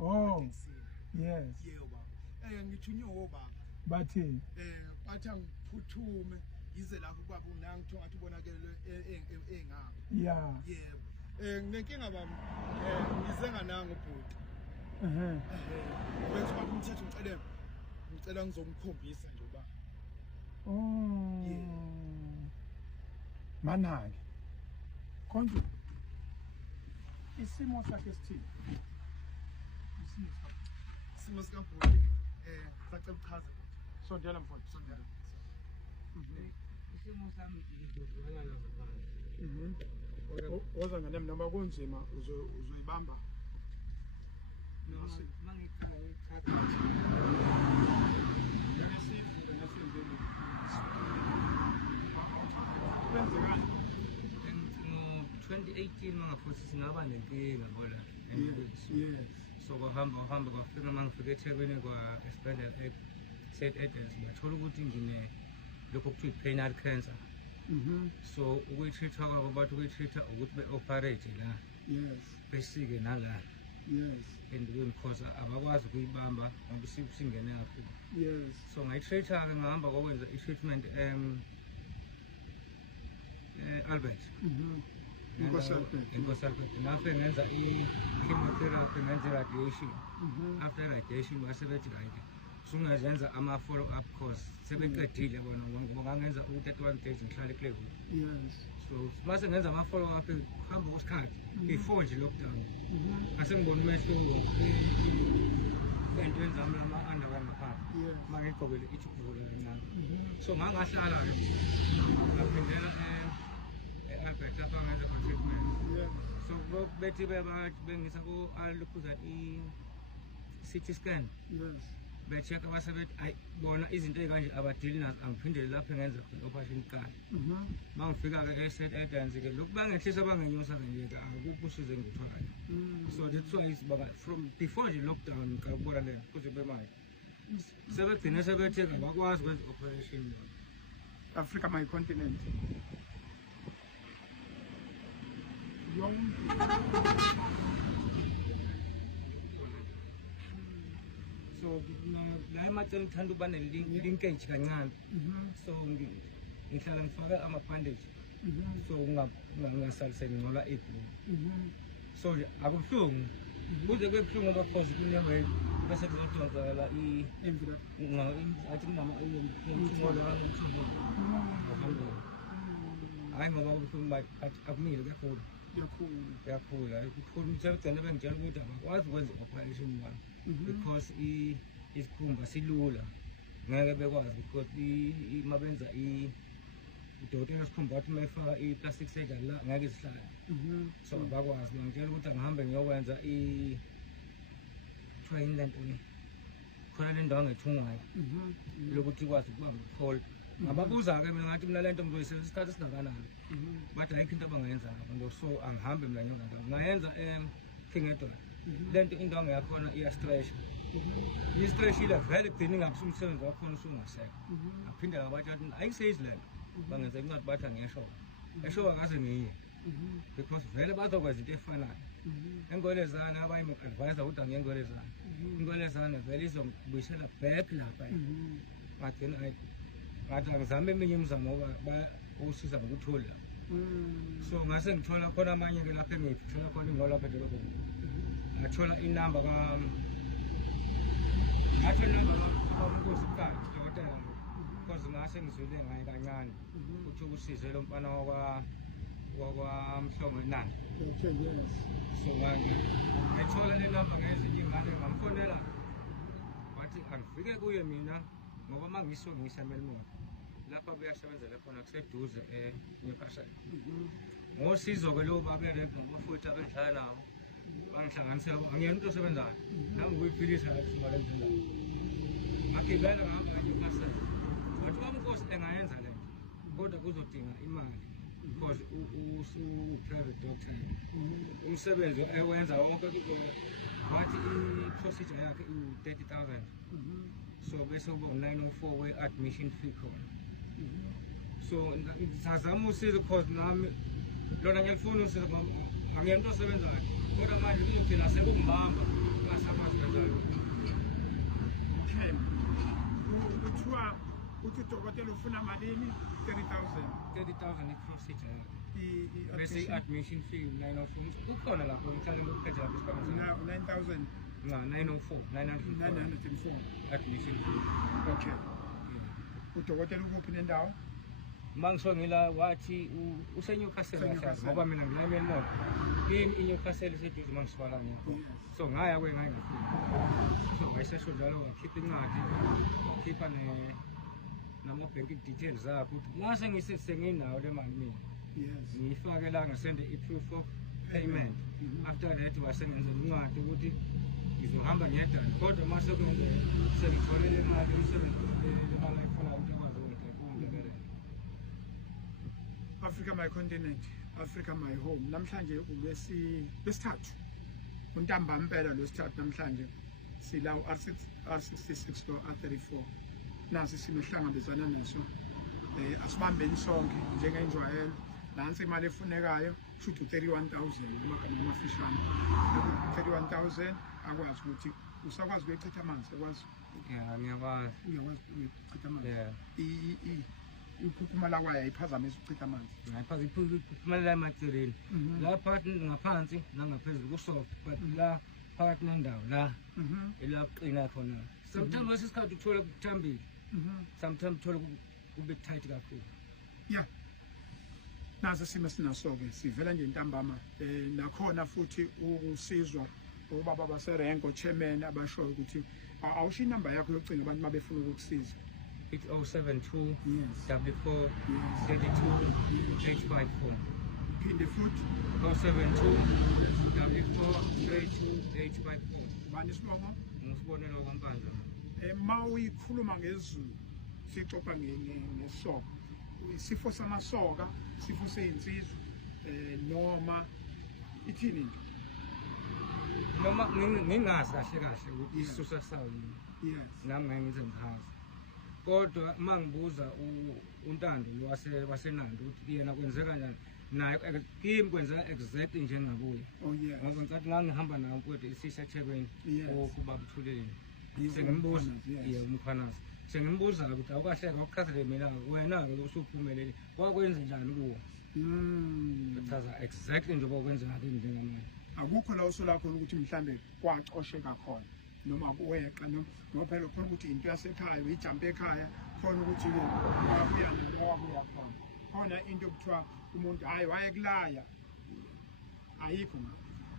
Oh, yes. Yebo. Ngithunywa baba. Bathi Bathi angiphuthume yize lapho baba unangithiwa ngathi ubonakele engapha. yeah. Yebo. Nginenkinga baba. Ngizenga nanga ubhuti. Bese baba umthetho ngicela ngizomkhombisa nje baba. Oh. Yeah. Manake. Konje. Isimo sakhe sithini? Isimo sikabhuti sacela uchaza. Sondela mfowethu. Sondela. Isimo sami ngidudukana nazo phansi. Woza ngane noma kunzima uzoyibamba. Mangiqala ngithatha Yasifika nasendlini. Kwenzekani? 2018 mangafuthi singaba nenkinga ngola Yes. so kwahamba kwafika mangifika eThekwini kwa esibhedlela said Edens bathola ukuthi ngine lokho kuthiwa penile cancer. So ukuyitreat kwabo bathi ukuyitreat ukuthi be-operate la. Yes. Besike nala. Yes. And because abakwazi ukuyibamba ngoba singene kakhulu. Yes. So ngayitreat-ke ngahamba kokwenza i-treatment Albert. Inkosalpet. Ngafike ngenza i-chemotherapy ngenza i-radiation. After i-radiation basebethi right sungazenza ama-follow up course sebeqedile bona ngoba ngangenza u-31 days ngihlale eCleveland. Yes. So mase ngenza ama-follow up kuhamba kwesikhathi before nje lockdown. Ngase ngibona umehluko entweni zami lama-underground ngaphandle mangigqokele ijubhula kancane. So ngangahlala-ke ngaphindela Albert lapha ngenza ama-treatment. So bethi bengisa ku-aluphuza i-CT scan. Yes. Be-check-a basebethi ayi bona izinto ey'kanje abadili nazo angiphindele lapho engenza khona i-operation kuqala. Mangifika-ke e-St. Edens-ke lokhu bangehlisa bangenyusa-ke nje akukho usizo engikutholayo. So that's why from before nje lockdown ngikabona lento kuze bemanje sebegcine sebethe abakwazi ukwenza i-operation. Africa my continent. So la emaceleni ngithanda ukuba ne-linkage kancane. So ngihlala ngifaka ama-bandage. So ngingasaliseli ngcola ibhulu. So akubuhlungu. Kuze kubuhlungu ngoba cause kuneway bese kuzodonsakala athi kunama-ngcola hayi ngoba kubuhlungu akumile kakhulu. Yakhula kukhulu sebegcine bengitshela ukuthi abakwazi ukwenza i-operation one because isikhumba silula ngeke bekwazi because mabenza udokotela wesikhumba wathi uma efaka i-plastic surgery la ngeke zihlale. So abakwazi bengitshela ukuthi angihambe ngiyokwenza kuthiwa lentoni khona le ndawo angayithungayo lokuthi ikwazi ukubamba ukufold. Ngababuza-ke mina ngathi mina lento ngizoyisebenzisa isikhathi esingakanani. Bathi ayikho into abangayenza abantu so angihambe mina ngayenza King-Edward. Lento indawo yakhona iya-stretch. I-stretch-ile vele kugcina ingabe umsebenzi wakhona usungasekho. Ngaphinde ngabathi ayiseyisi lento bangenza incwadi bathi angiyeshoka. Eshoka akaze ngiye because vele bazokwenza into efanayo. Engolezana abanye advisor ukuthi angiyengolezana. Ingolezana vele izongibuyisela back lapha. Ngagcina ngathi ngizame eminye imizamo usiza ngokuthola. So ngase ngithola khona amanye-ke lapho engithola khona ingola lapha edolobheni. Ngathola inamba kaMnkosi kuqala udokotela lo because ngase ngizwile ngaye kancane ukuthi ukusize lo mfana wakwamhlongo inani. So ngayithola le namba ngezinye ingane ngamfonela wathi angifike kuye mina ngoba mangisuke ngisemelmoto lapha buyasebenzela khona kuseduze eNewcastle. Ngosizo-ke lo babele ngomfutha abendlala nabo bangihlanganisela angiyena umuntu osebenzayo nami kuyiphilisa ngathi imali engizenzayo. Ngagibela ngahamba eNewcastle wathi uMnkosi engayenza lento kodwa kuzodinga imali because usu-private doctor. Umsebenzi ewenza wonke wathi i-procedure yakhe u-30,000. So bese kuba 904 we-admission fee khona. So ngizazama usizo because nami lona ngiyalifuna usizo angiyena umuntu osebenzayo kodwa manje kuzogcina sekungibamba ngasakwazi ukuthi udokotela ufuna malini 30,000 30,000 i-procedure bese i-admission i-admission fee 904 ukhona lapho ngithanda ukuphethe lapho isikhwama 9,000 904 904 admission fee. okay udokotela ukuphi nendawo Mangisho ngila wathi useNewcastle useNewcastle. ngoba mina ngila eMelbourne. Kimi iNewcastle iseduze mangiswala ngiyapho. Yes. So ngaya ngayingafiki. So bese njalo wakhipha incwadi, wakhipha nama bank details zakho ukuthi mase ngisenginawo le mali mina. yes Ngifake la ngasende i-proof of payment. After that wasengenza incwadi ukuthi ngizohamba ngedwa kodwa mase kwenzeka sengithole le mali umsebenzi le mali ayifuna ukuthi ikwazi ukungilekelela. Africa my continent, Africa my home. Namhlanje besithathu. Untambambela losithathu namhlanje sila R66 lo R34. Nasi simehlangabezana neso. Asibambeni sonke njengenjwayelo. Nansi imali efunekayo shoot 31,000 amagama amafishane. 31,000 akwazi ukuthi usakwazi ukuchitha amanzi akwazi. Yeah, ngiyakwazi. Uyakwazi ukuchitha amanzi. Yeah. Ukhukhumala kwayo ayiphazamisa ukuchitha amanzi. Ngaphazi iphumelela emaceleni. La phakathi ngaphansi nangaphezulu kusoft but la phakathi nendawo la elaqina khona. Sometimes wesikhathi uthola kuthambile. Sometimes uthola kube tight kakhulu. Yeah. Nazo simo sinaso-ke sivela nje ntambama nakhona futhi ukusizwa ubaba baserenko chairman abashoyo ukuthi awusho inamba yakho yokucinga abantu mabefuna ukukusiza. It's 072 Yes. 44 Yes. 32 854. Phinde futhi 072 44 32 854. bani isibongo Ngisibonela kwampandla. ma uyikhuluma ngezulu sixoxa ngesoko isifo samasoka isifo seyinsizwa noma ithini into Noma ngingazi kahle ukuthi isisusa sawo yes nami ngenze ngichaza. Kodwa mangibuza uNtando lo wasenando ukuthi yena kwenzeka kanjani naye kimi kwenzeka exactly njengakuye. oh yes Ngoba ngicathi ngangihamba nawo mfowethu isisha eThekwini Yes. okuba buthuleni. Yes, Sengimbuza yes. umkhwanazi. Sengimbuza ukuthi awukahleka ukuchazele mina wena ke usuphumelele. Wakwenza njani kuwo? Chaza exactly njengoba kwenzeka kimi njengamanje. akukho la usola khona ukuthi mhlambe kwacosheka khona noma kuweqa noma phela khona ukuthi into yasekhaya uyijump ekhaya khona ukuthi ke wabuya khona khona into okuthiwa umuntu hayi wayekulaya ayikho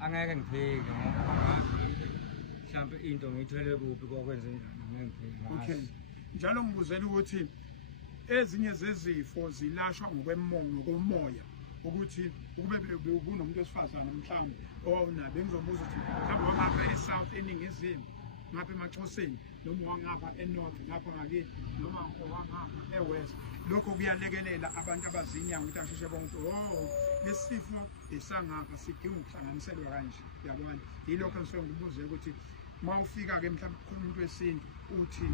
Angeke ngiphike ngoba mhlawumbe into ngiyithole kuphi kwakwenze njani ngeke ngiphike. okay njalo ngibuzela ukuthi ezinye zezifo zilashwa ngokomoya ukuthi ukube bekunomuntu wesifazana mhlawumbe owawunabe ngizobuza ukuthi mhlawumbe wangapha eSouth eningizimu ngapha emaXhoseni noma wangapha eNorth lapha ngakithi noma wangapha eWest lokho kuyalekelela abantu abazinyanga ukuthi asheshe bonke lesifo esangapha sidinga ukuhlanganiselwa kanje yabona yilokho engisuke ngibuze ukuthi mawufika ke mhlawumbe khona umuntu wesintu uthi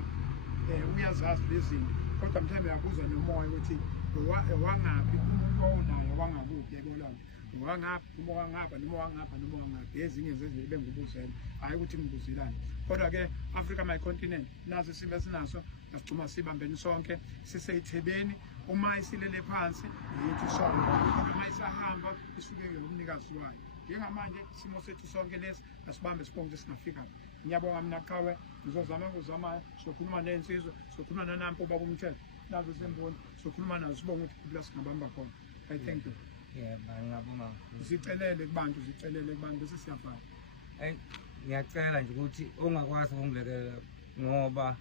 uyazazi lezinto kodwa mhlawumbe yabuza nomoya ukuthi wangaphi umuntu onayo wangakuphi ekolana wangapha noma ezinye zezinto bengibuzela hayi ukuthi ngibuzelane kodwa ke Africa my continent nazo isimo esinaso asicuma sibambeni sonke siseyithebeni uma isilele phansi yithi sonke uma isahamba isuke umnikazi wayo njengamanje isimo sethu sonke lesi asibambe sibonke singafika ngiyabonga mina Qhawe ngizozama sokhuluma nensizwe sokhuluma nanampo bakumthetho nazo semboni sokhuluma nazo sibonge ukuthi plus ngabamba khona I thank you Ngiyabonga. sicelele kubantu bese siyafana Ngiyacela nje ukuthi ongakwazi ukungilekelela ngoba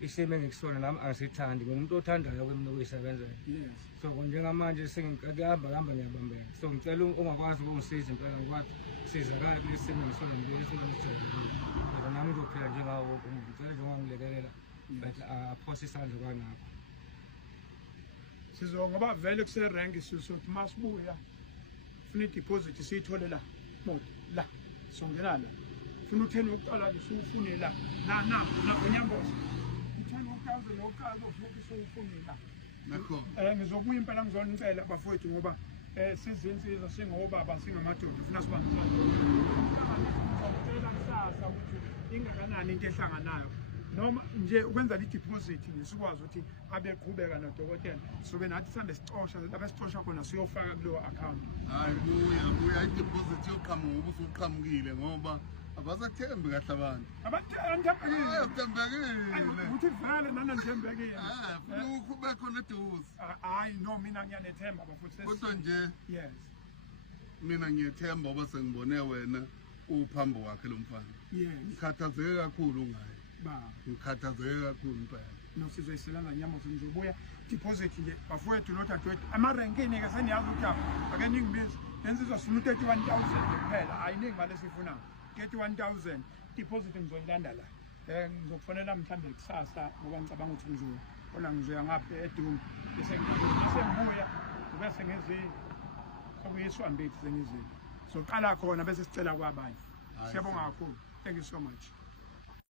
isimo engikusona nami angisithandi ngumuntu othandayo kwemina ukuyisebenzela. yes So njengamanje sengihamba ngiyabambeka. So ngicela ongakwazi ukungisiza impela ngikwazi sizakala kulesi simo ngisona ngibuyisele isizwe. Kodwa nami ngizophila njengawo wonke umuntu. Ngicela nje ungangilekelela but aphose isandla kwanapho. ngoba vele kuserank sisothi masibuya funa ideposit siyithole la moto la songena la funa uthena uqala usufune la na onyamboza uthena ukaze nokazo futhi usufune la nakho ngizobuya impela ngizonicela bafowethu ngoba sizinsizwa singobaba singamadoda ufuna sibambisane ngicela kusasa ukuthi ingakanani into ehlanganayo noma nje ukwenza i-deposit nje sikwazi ukuthi abeqhubeka nodokotela sobe nathi sambe sicosha lapha sicosha khona siyofaka kuleyo account. Hayi buya i-deposit yoqhamuka ngoba usuqhamukile ngoba abasathembi kahle abantu. Abathembekile ukuthi vale nana nithembekile. Funa ukube khona eduze. Hayi no mina ngiyanethemba bafuthu. Kodwa nje yes. Mina ngiyethemba ngoba sengibone wena uphambo wakhe lo mfana. Yes. Ngikhathazeke kakhulu ngaye. Ba. Ngikhathazeke kakhulu impela. No sizoyiselana nyama sizobuya deposit nje bafowethu not adwethu amarenkini ke seniyazi ukuthi ake ningibize lenze izofuna 31000 kuphela ayiningi mali esifuna 31000 deposit ngizoyilanda la ngizokufonela mhlambe kusasa ngoba ngicabanga ukuthi ngizobona ngizoya ngapha eDumbe bese ngibuya bese ngezi okuyiswa mbethi sengizini so qala khona bese sicela kwabanye siyabonga kakhulu thank you so much.